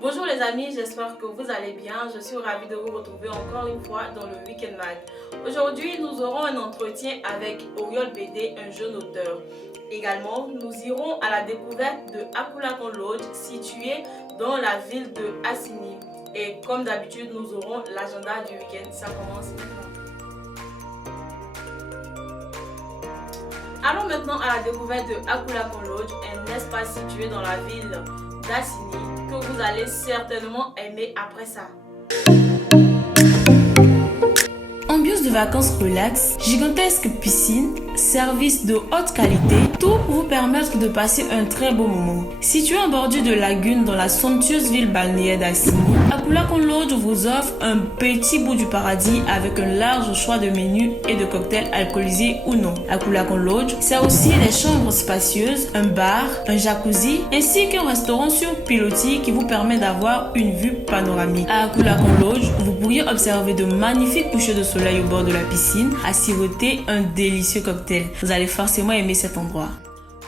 Bonjour les amis, j'espère que vous allez bien. Je suis ravie de vous retrouver encore une fois dans le Weekend Mag. Aujourd'hui, nous aurons un entretien avec Oriol BD, un jeune auteur. Également, nous irons à la découverte de Akulakon Lodge, situé dans la ville de Assini. Et comme d'habitude, nous aurons l'agenda du week-end. Ça commence maintenant. Allons maintenant à la découverte de Akulakon Lodge, un espace situé dans la ville d'Assini que vous allez certainement aimer après ça. Ambiance de vacances relax, gigantesque piscine, service de haute qualité, tout pour vous permettre de passer un très beau moment. Situé en bordure de lagune dans la somptueuse ville balnéaire d'Assini, Akulakon Lodge vous offre un petit bout du paradis avec un large choix de menus et de cocktails alcoolisés ou non. Akulakon Lodge, c'est aussi des chambres spacieuses, un bar, un jacuzzi ainsi qu'un restaurant sur pilotis qui vous permet d'avoir une vue panoramique. À Akulakon Lodge, vous pourriez observer de magnifiques couchers de soleil au bord de la piscine à siroter un délicieux cocktail. Vous allez forcément aimer cet endroit.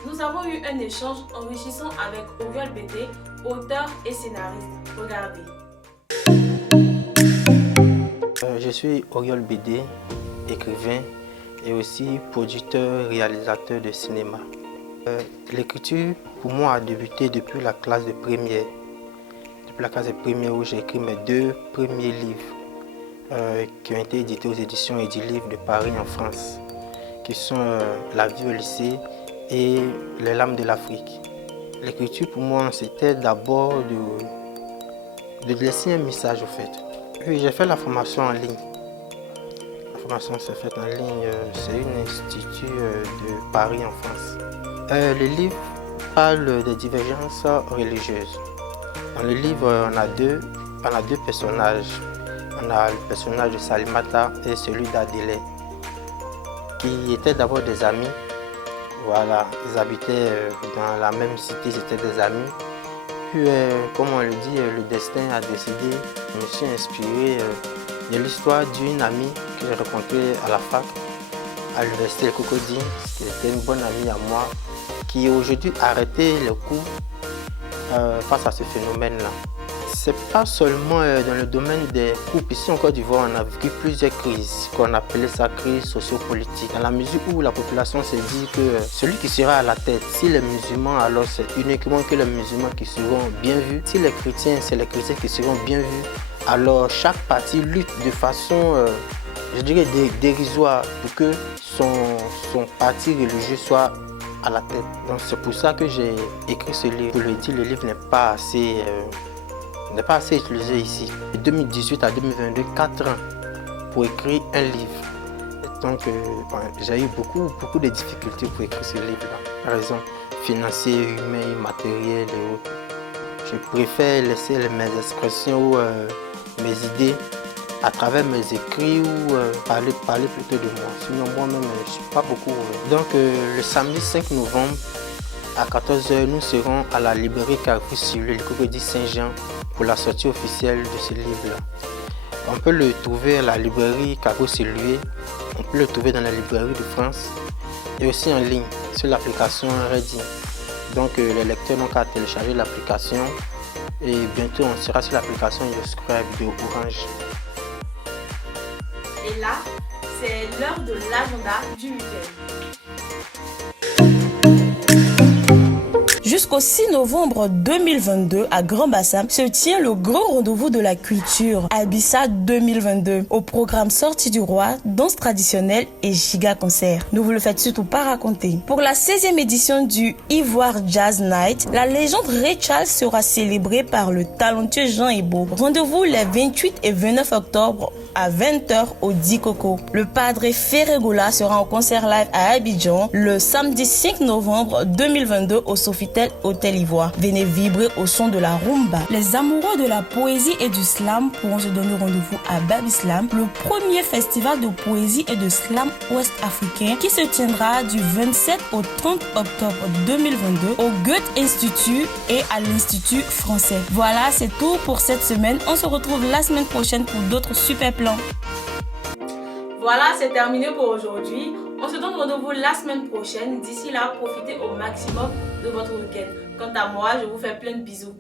Nous avons eu un échange enrichissant avec Oriol BD, auteur et scénariste. Regardez. Je suis Oriol BD, écrivain et aussi producteur, réalisateur de cinéma. L'écriture pour moi a débuté depuis la classe de première. Depuis la classe de première où j'ai écrit mes 2 premiers livres. Qui ont été édités aux éditions Edilivre de Paris en France, qui sont La vie au lycée et Les lames de l'Afrique. L'écriture pour moi c'était d'abord de laisser un message au fait. Oui, j'ai fait la formation en ligne. La formation s'est faite en ligne, c'est un institut de Paris en France. Le livre parle des divergences religieuses. Dans le livre on a deux personnages. On a le personnage de Salimata et celui d'Adélé, qui étaient d'abord des amis. Voilà, ils habitaient dans la même cité, ils étaient des amis. Puis, comme on le dit, le destin a décidé. Je me suis inspiré de l'histoire d'une amie que j'ai rencontrée à la fac, à l'université de Cocody, qui était une bonne amie à moi, qui aujourd'hui a arrêté le coup face à ce phénomène-là. C'est pas seulement dans le domaine des couples. Ici en Côte d'Ivoire, on a vécu plusieurs crises, qu'on appelait ça crise sociopolitique. Dans la mesure où la population se dit que celui qui sera à la tête, si les musulmans, alors c'est uniquement que les musulmans qui seront bien vus. Si les chrétiens, c'est les chrétiens qui seront bien vus. Alors chaque parti lutte de façon, je dirais, dérisoire pour que son parti religieux soit à la tête. Donc c'est pour ça que j'ai écrit ce livre. Pour le dire, le livre n'est pas assez utilisé ici. De 2018 à 2022, 4 ans pour écrire un livre. Donc j'ai eu beaucoup de difficultés pour écrire ce livre-là. Raison financière, humaine, matérielle et autres. Je préfère laisser mes expressions ou mes idées à travers mes écrits ou parler plutôt de moi. Sinon moi-même, je ne suis pas beaucoup ouvert. Donc le samedi 5 novembre, à 14 h, nous serons à la librairie Carrefour sur le Cocody Saint-Jean pour la sortie officielle de ce livre-là. On peut le trouver à la librairie Carrefour Saint-Louis, on peut le trouver dans la librairie de France et aussi en ligne sur l'application Ready. Donc les lecteurs n'ont qu'à télécharger l'application et bientôt on sera sur l'application YouScribe de Orange. Et là, c'est l'heure de l'agenda du week-end. Jusqu'au 6 novembre 2022, à Grand Bassam, se tient le grand rendez-vous de la culture, Abissa 2022, au programme Sortie du Roi, danse traditionnelle et giga concert. Ne vous le faites surtout pas raconter. Pour la 16e édition du Ivoire Jazz Night, la légende Ray Charles sera célébrée par le talentueux Jean Ebo. Rendez-vous les 28 et 29 octobre à 20h au Dikoko. Le Padre Ferregola sera en concert live à Abidjan le samedi 5 novembre 2022 au Sofitel Hôtel Ivoire. Venez vibrer au son de la rumba. Les amoureux de la poésie et du slam pourront se donner rendez-vous à Babislam, le premier festival de poésie et de slam ouest-africain qui se tiendra du 27 au 30 octobre 2022 au Goethe Institut et à l'Institut français. Voilà, c'est tout pour cette semaine. On se retrouve la semaine prochaine pour d'autres super plans. Voilà, c'est terminé pour aujourd'hui. On se donne rendez-vous la semaine prochaine. D'ici là, profitez au maximum de votre week-end. Quant à moi, je vous fais plein de bisous.